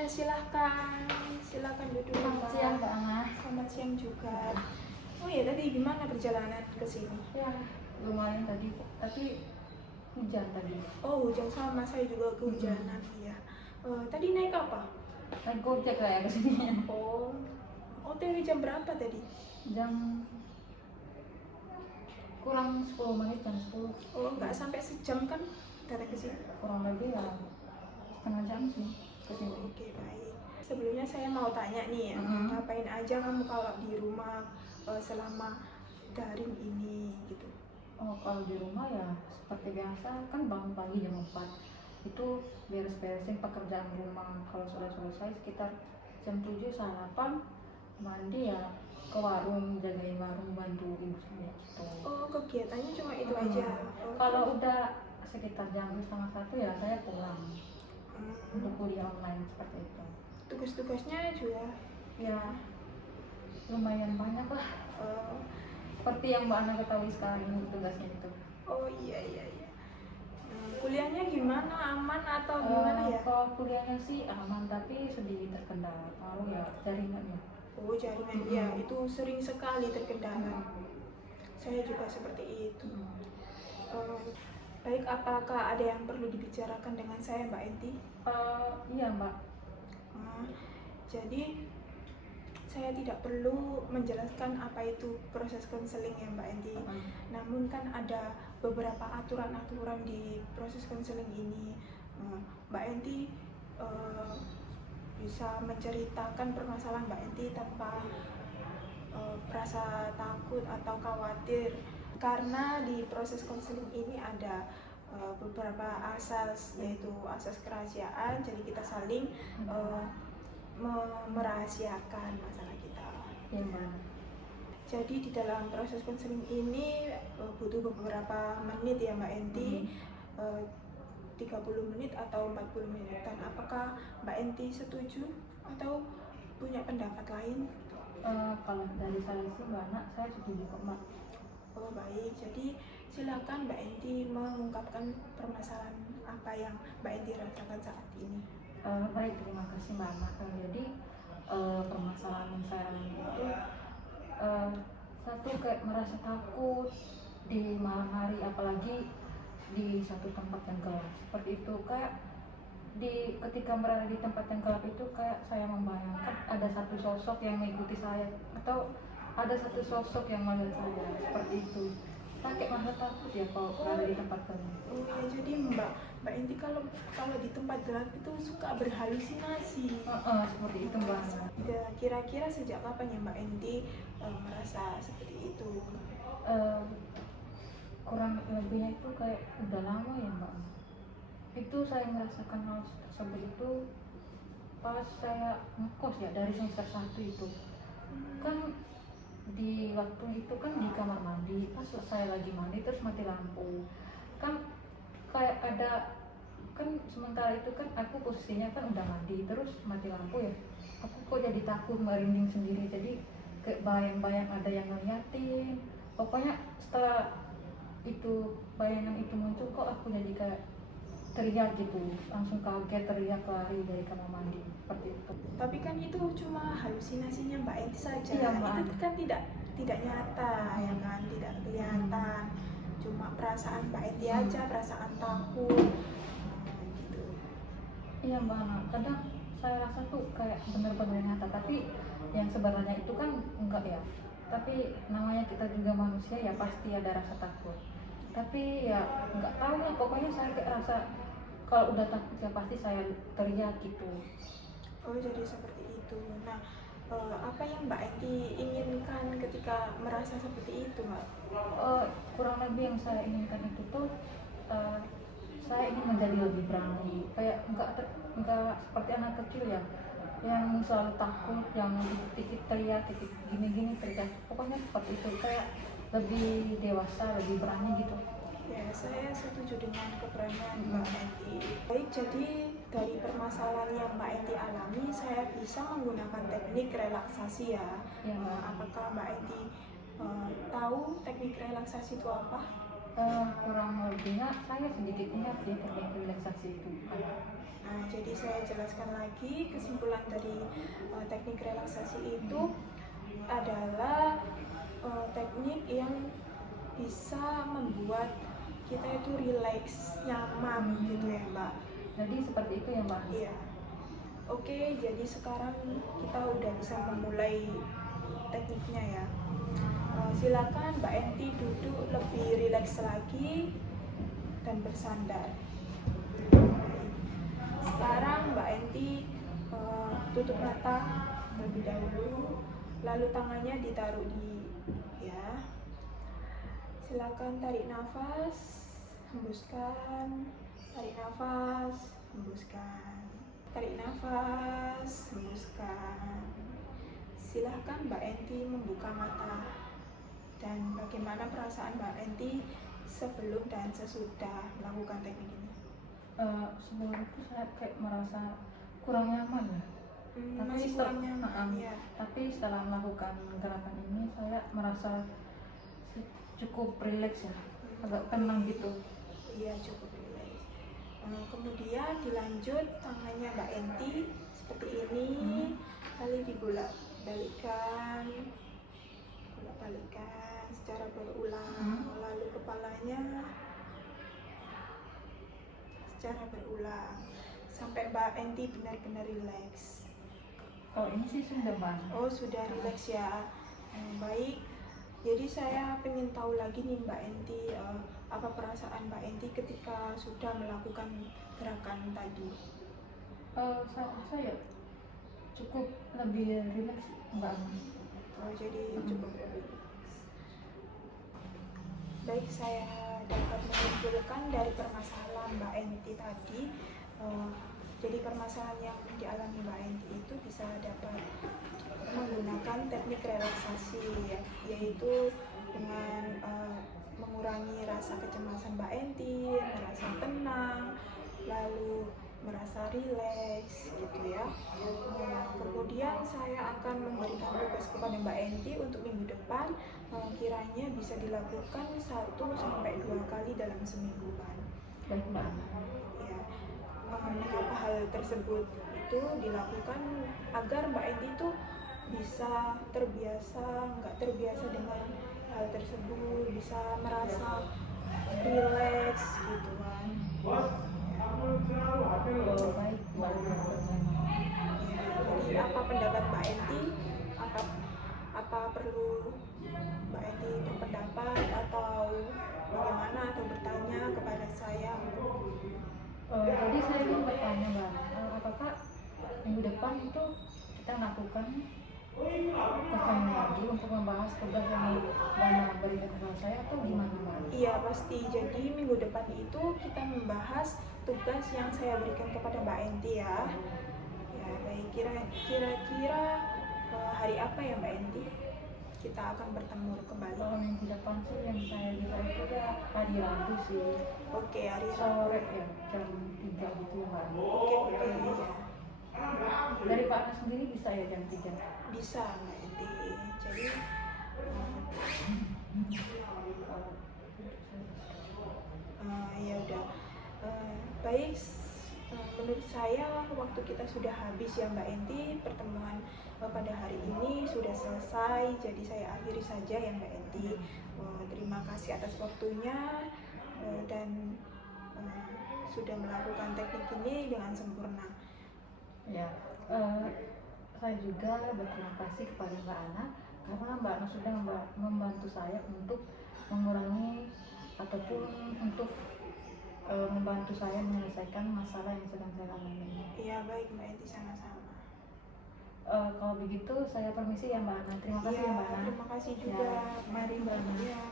Ya, silahkan duduk. Selamat siang Mbak Ana. Selamat siang juga. Oh ya, tadi gimana perjalanan ke sini? Ya, lumayan tadi, tapi hujan tadi. Oh, hujan, sama saya juga kehujanan. Iya. Tadi naik apa? Naik Gojek lah ya ke sini. Oh, OTW jam berapa tadi? Jam kurang 10 menit, jam 10. Oh, nggak sampai sejam kan datang ke sini? Kurang lebih ya setengah jam sih ke sini. Oke, baik. Sebelumnya saya mau tanya nih, ngapain aja kamu kalau di rumah selama daring ini gitu? Oh, kalau di rumah ya seperti biasa, kan bangun pagi jam 4 itu beres-beresin pekerjaan rumah. Kalau sudah selesai sekitar jam 7 sarapan, mandi ya ke warung, jagain warung, bantu ibu saya gitu. Oh, kegiatannya cuma itu aja? Oh, Kalau udah sekitar jam setengah 1 ya saya pulang untuk kuliah online seperti itu. tugas-tugasnya juga Ya lumayan banyak lah, oh, seperti yang Mbak Ana ketahui sekarang ini tugasnya itu. oh iya. Kuliahnya gimana, aman atau gimana ya? Kalau kuliahnya sih aman, tapi sedikit terkendala kalau ya jaringannya. Oh, jaringan ya, itu sering sekali terkendala. Saya juga seperti itu. Baik, apakah ada yang perlu dibicarakan dengan saya, Mbak Enti? Iya Mbak. Jadi saya tidak perlu menjelaskan apa itu proses konseling ya, Mbak Enti. Namun kan ada beberapa aturan-aturan di proses konseling ini. Mbak Enti bisa menceritakan permasalahan Mbak Enti tanpa merasa takut atau khawatir, karena di proses konseling ini ada beberapa asas, yaitu asas kerahasiaan. Jadi kita saling merahasiakan masalah kita. Yang mana? Jadi di dalam proses konseling ini butuh beberapa menit ya Mbak Enti, 30 menit atau 40 menit. Dan apakah Mbak Enti setuju atau punya pendapat lain? Kalau dari saya sih Mbak Ana, saya setuju kok Mbak. Oh baik, jadi silakan Mbak Enti mengungkapkan permasalahan apa yang Mbak Enti rasakan saat ini. Baik, terima kasih Mbak Ana. Jadi permasalahan saya itu satu, kayak merasa takut di malam hari, apalagi di satu tempat yang gelap seperti itu. Kayak ketika berada di tempat yang gelap itu, kayak saya membayangkan ada satu sosok yang mengikuti saya, atau ada satu sosok yang melihat saya seperti itu. Saya kayak merasa takut ya kalau berada di tempat gelap. Oh ya, jadi Mbak Enti kalau di tempat gelap itu suka berhalusinasi. Seperti itu Mbak. Ya, kira-kira sejak kapan ya Mbak Enti merasa seperti itu? Kurang lebihnya itu kayak udah lama ya Mbak. Itu saya merasakan hal tersebut itu pas saya ngekos ya, dari semester 1 itu. Kan di waktu itu kan di kamar mandi, pas saya lagi mandi terus mati lampu. Kan kayak ada, kan sementara itu kan aku posisinya kan udah mandi terus mati lampu ya. Aku kok jadi takut, merinding sendiri, jadi kayak bayang-bayang ada yang ngeliatin. Pokoknya setelah itu bayangan itu muncul, kok aku jadi kayak teriak gitu, langsung kaget, teriak, lari dari kamar mandi seperti itu. Tapi kan itu cuma halusinasinya Mbak Enti saja. Iya, Mbak. Itu kan tidak nyata ya kan, tidak kelihatan. Cuma perasaan Mbak Enti aja, perasaan takut gitu. Iya Mbak, kadang saya rasa tuh kayak bener-bener nyata, tapi yang sebenarnya itu kan enggak ya. Tapi namanya kita juga manusia ya, pasti ada rasa takut. Tapi ya nggak tahu lah, pokoknya saya kayak rasa kalau udah takut ya pasti saya teriak gitu. Oh, jadi seperti itu. Nah, apa yang Mbak Enti inginkan ketika merasa seperti itu, Mbak? Kurang lebih yang saya inginkan itu tuh, saya ingin menjadi lebih berani, kayak nggak seperti anak kecil ya, yang selalu takut, yang dikit teriak, dikit gini teriak. Pokoknya seperti itu, kayak lebih dewasa, lebih berani gitu. Ya, saya setuju dengan keberanian Mbak Enti. Baik, jadi dari permasalahan yang Mbak Enti alami, saya bisa menggunakan teknik relaksasi ya. Ya. Apakah Mbak Enti tahu teknik relaksasi itu apa? Kurang lebihnya saya sedikit ingat sih teknik relaksasi itu. Nah, jadi saya jelaskan lagi kesimpulan dari teknik relaksasi itu adalah teknik yang bisa membuat kita itu rileks, nyaman gitu ya Mbak. Jadi seperti itu ya Mbak? Iya. Oke, jadi sekarang kita udah bisa memulai tekniknya ya. Silakan Mbak Enti duduk lebih rileks lagi dan bersandar. Sekarang Mbak Enti tutup mata terlebih dahulu, lalu tangannya ditaruh di ya. Silakan tarik nafas, hembuskan, tarik nafas, hembuskan, tarik nafas, hembuskan. Silahkan Mbak Enti membuka mata. Dan bagaimana perasaan Mbak Enti sebelum dan sesudah melakukan teknik ini? Sebelum itu saya kayak merasa kurang nyaman ya. Masih kurang nyaman ya. Tapi setelah melakukan gerakan ini saya merasa cukup rileks ya, agak tenang gitu. Iya, cukup rileks. Kemudian dilanjut tangannya Mbak Enti seperti ini, lalu dibolak-balikkan, bolak-balikkan secara berulang, lalu kepalanya secara berulang sampai Mbak Enti benar-benar rileks. Kalau ini sih sudah Mbak. Oh, sudah rileks ya. Baik. Jadi saya ingin tahu lagi nih Mbak Enti, apa perasaan Mbak Enti ketika sudah melakukan gerakan tadi? Saya cukup lebih rileks Mbak. Oh, jadi cukup rileks. Baik, saya dapat menyimpulkan dari permasalahan Mbak Enti tadi. Jadi permasalahan yang dialami Mbak Enti itu bisa dapat menggunakan teknik relaksasi ya, yaitu dengan mengurangi rasa kecemasan Mbak Enti, merasa tenang, lalu merasa rileks gitu ya. Kemudian saya akan memberikan tugas kepada Mbak Enti untuk minggu depan, kiranya bisa dilakukan 1-2 kali dalam seminggu kan. Baik Mbak. Ya, mengapa hal tersebut itu dilakukan agar Mbak Enti itu bisa terbiasa, nggak terbiasa dengan hal tersebut, bisa merasa rileks gitu kan. Baik Mbak. Jadi apa pendapat Mbak Enti? Apa perlu Mbak Enti berpendapat atau bagaimana, atau bertanya kepada saya? Jadi saya ingin bertanya Mbak, apakah minggu depan itu kita lakukan pertemuan lagi untuk membahas tugas yang Mbak berikan kepada saya atau gimana Mbak? Iya pasti. Jadi minggu depan itu kita membahas tugas yang saya berikan kepada Mbak Enti ya. Ya baik, kira-kira hari apa ya Mbak Enti? Kita akan bertemu kembali. Kalau minggu depan sih yang saya lihat itu ya hari Rabu sih. Oke, hari Sore ya, jam 3 gitu ya Mbak. Oke ya. Dari Pak Ana sendiri bisa ya jam 3? Bisa Mbak Enti. Jadi ya udah. Baik, menurut saya waktu kita sudah habis ya Mbak Enti. Pertemuan pada hari ini sudah selesai, jadi saya akhiri saja ya Mbak Enti. Terima kasih atas waktunya dan sudah melakukan teknik ini dengan sempurna. Ya, saya juga berterima kasih kepada Mbak Ana karena Mbak Ana sudah membantu saya untuk mengurangi ataupun untuk membantu saya menyelesaikan masalah yang sedang saya alami. Iya baik Mbak Enti, sama-sama. Kalau begitu saya permisi ya Mbak Ana. Terima kasih ya Mbak Ana. Terima kasih juga. Ya, mari Mbak Ana. Ya,